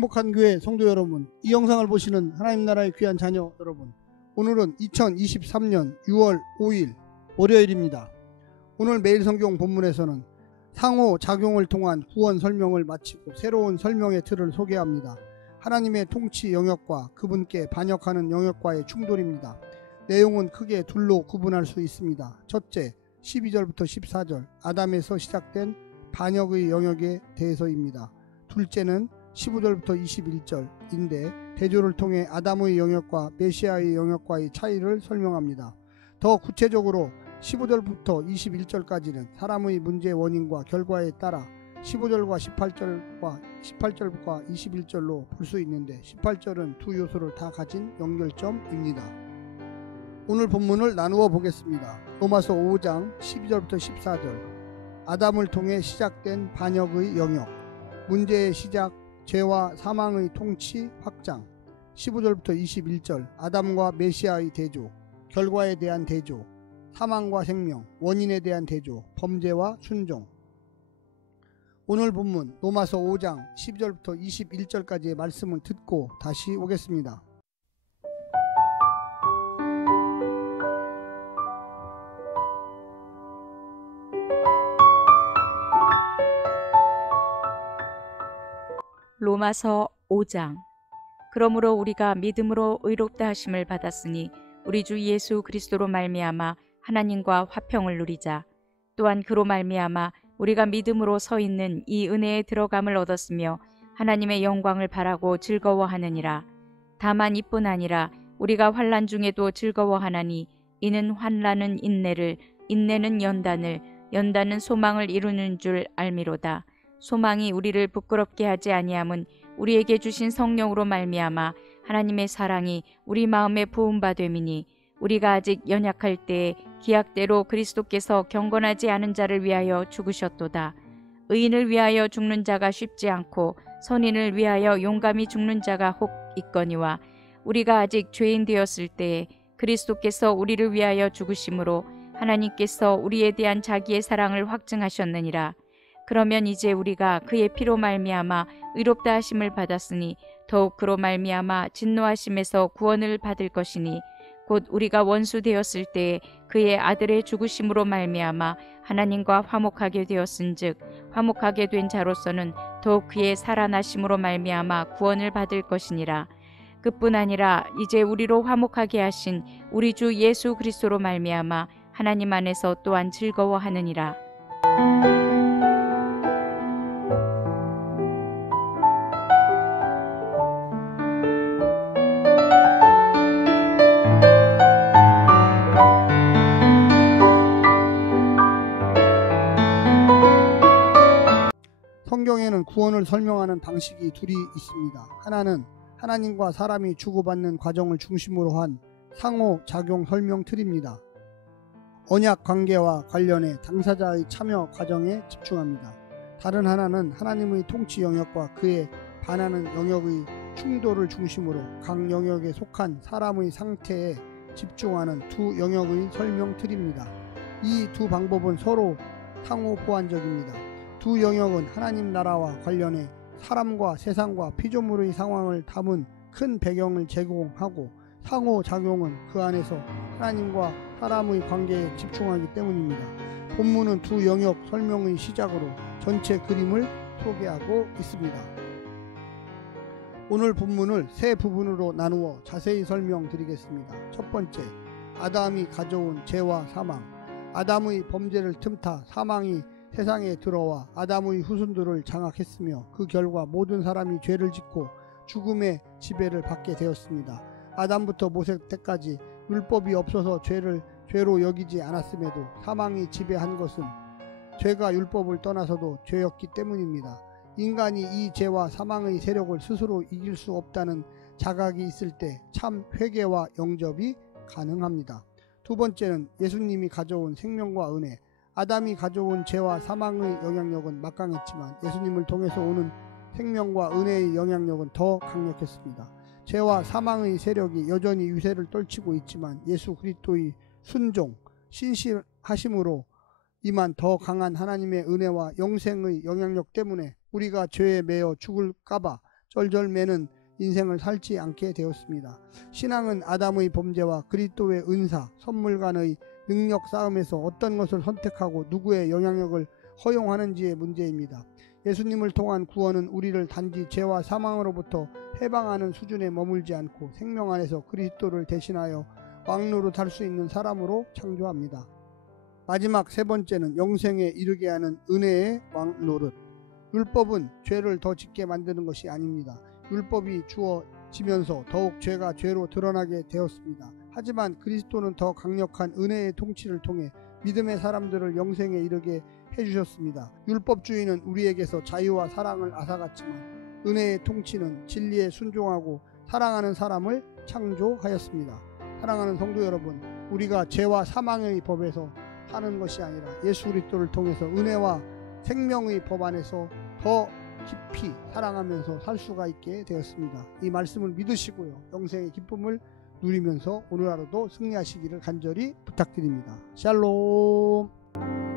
행복한 교회 성도 여러분, 이 영상을 보시는 하나님 나라의 귀한 자녀 여러분, 오늘은 2023년 6월 5일 월요일입니다. 오늘 매일 성경 본문에서는 상호작용을 통한 구원 설명을 마치고 새로운 설명의 틀을 소개합니다. 하나님의 통치 영역과 그분께 반역하는 영역과의 충돌입니다. 내용은 크게 둘로 구분할 수 있습니다. 첫째, 12절부터 14절 아담에서 시작된 반역의 영역에 대해서입니다. 둘째는 15절부터 21절인데 대조를 통해 아담의 영역과 메시아의 영역과의 차이를 설명합니다. 더 구체적으로 15절부터 21절까지는 사람의 문제의 원인과 결과에 따라 15절과 18절과 21절로 볼 수 있는데 18절은 두 요소를 다 가진 연결점입니다. 오늘 본문을 나누어 보겠습니다. 로마서 5장 12절부터 14절 아담을 통해 시작된 반역의 영역, 문제의 시작, 죄와 사망의 통치 확장. 15절부터 21절 아담과 메시아의 대조, 결과에 대한 대조, 사망과 생명, 원인에 대한 대조, 범죄와 순종. 오늘 본문 로마서 5장 12절부터 21절까지의 말씀을 듣고 다시 오겠습니다. 로마서 5장. 그러므로 우리가 믿음으로 의롭다 하심을 받았으니 우리 주 예수 그리스도로 말미암아 하나님과 화평을 누리자. 또한 그로 말미암아 우리가 믿음으로 서 있는 이 은혜에 들어감을 얻었으며 하나님의 영광을 바라고 즐거워하느니라. 다만 이뿐 아니라 우리가 환난 중에도 즐거워하나니 이는 환난은 인내를, 인내는 연단을, 연단은 소망을 이루는 줄 알미로다. 소망이 우리를 부끄럽게 하지 아니함은 우리에게 주신 성령으로 말미암아 하나님의 사랑이 우리 마음에 부음받음이니 우리가 아직 연약할 때에 기약대로 그리스도께서 경건하지 않은 자를 위하여 죽으셨도다. 의인을 위하여 죽는 자가 쉽지 않고 선인을 위하여 용감히 죽는 자가 혹 있거니와 우리가 아직 죄인 되었을 때에 그리스도께서 우리를 위하여 죽으심으로 하나님께서 우리에 대한 자기의 사랑을 확증하셨느니라. 그러면 이제 우리가 그의 피로 말미암아 의롭다 하심을 받았으니 더욱 그로 말미암아 진노하심에서 구원을 받을 것이니 곧 우리가 원수 되었을 때에 그의 아들의 죽으심으로 말미암아 하나님과 화목하게 되었은즉 화목하게 된 자로서는 더욱 그의 살아나심으로 말미암아 구원을 받을 것이니라. 그뿐 아니라 이제 우리로 화목하게 하신 우리 주 예수 그리스도로 말미암아 하나님 안에서 또한 즐거워하느니라. 성경에는 구원을 설명하는 방식이 둘이 있습니다. 하나는 하나님과 사람이 주고받는 과정을 중심으로 한 상호작용 설명 틀입니다. 언약 관계와 관련해 당사자의 참여 과정에 집중합니다. 다른 하나는 하나님의 통치 영역과 그에 반하는 영역의 충돌을 중심으로 각 영역에 속한 사람의 상태에 집중하는 두 영역의 설명 틀입니다. 이 두 방법은 서로 상호 보완적입니다. 두 영역은 하나님 나라와 관련해 사람과 세상과 피조물의 상황을 담은 큰 배경을 제공하고 상호작용은 그 안에서 하나님과 사람의 관계에 집중하기 때문입니다. 본문은 두 영역 설명의 시작으로 전체 그림을 소개하고 있습니다. 오늘 본문을 세 부분으로 나누어 자세히 설명드리겠습니다. 첫 번째, 아담이 가져온 죄와 사망. 아담의 범죄를 틈타 사망이 세상에 들어와 아담의 후손들을 장악했으며 그 결과 모든 사람이 죄를 짓고 죽음의 지배를 받게 되었습니다. 아담부터 모세 때까지 율법이 없어서 죄로 여기지 않았음에도 사망이 지배한 것은 죄가 율법을 떠나서도 죄였기 때문입니다. 인간이 이 죄와 사망의 세력을 스스로 이길 수 없다는 자각이 있을 때 참 회개와 영접이 가능합니다. 두 번째는 예수님이 가져온 생명과 은혜. 아담이 가져온 죄와 사망의 영향력은 막강했지만 예수님을 통해서 오는 생명과 은혜의 영향력은 더 강력했습니다. 죄와 사망의 세력이 여전히 유세를 떨치고 있지만 예수 그리스도의 순종, 신실하심으로 임한 더 강한 하나님의 은혜와 영생의 영향력 때문에 우리가 죄에 매여 죽을까봐 쩔쩔매는 인생을 살지 않게 되었습니다. 신앙은 아담의 범죄와 그리스도의 은사, 선물 간의 능력 싸움에서 어떤 것을 선택하고 누구의 영향력을 허용하는지의 문제입니다. 예수님을 통한 구원은 우리를 단지 죄와 사망으로부터 해방하는 수준에 머물지 않고 생명 안에서 그리스도를 대신하여 왕노릇할 수 있는 사람으로 창조합니다. 마지막 세 번째는 영생에 이르게 하는 은혜의 왕노릇. 율법은 죄를 더 짓게 만드는 것이 아닙니다. 율법이 주어지면서 더욱 죄가 죄로 드러나게 되었습니다. 하지만 그리스도는 더 강력한 은혜의 통치를 통해 믿음의 사람들을 영생에 이르게 해주셨습니다. 율법주의는 우리에게서 자유와 사랑을 앗아갔지만 은혜의 통치는 진리에 순종하고 사랑하는 사람을 창조하였습니다. 사랑하는 성도 여러분, 우리가 죄와 사망의 법에서 사는 것이 아니라 예수 그리스도를 통해서 은혜와 생명의 법 안에서 더 깊이 사랑하면서 살 수가 있게 되었습니다. 이 말씀을 믿으시고요, 영생의 기쁨을 누리면서 오늘 하루도 승리하시기를 간절히 부탁드립니다. 샬롬.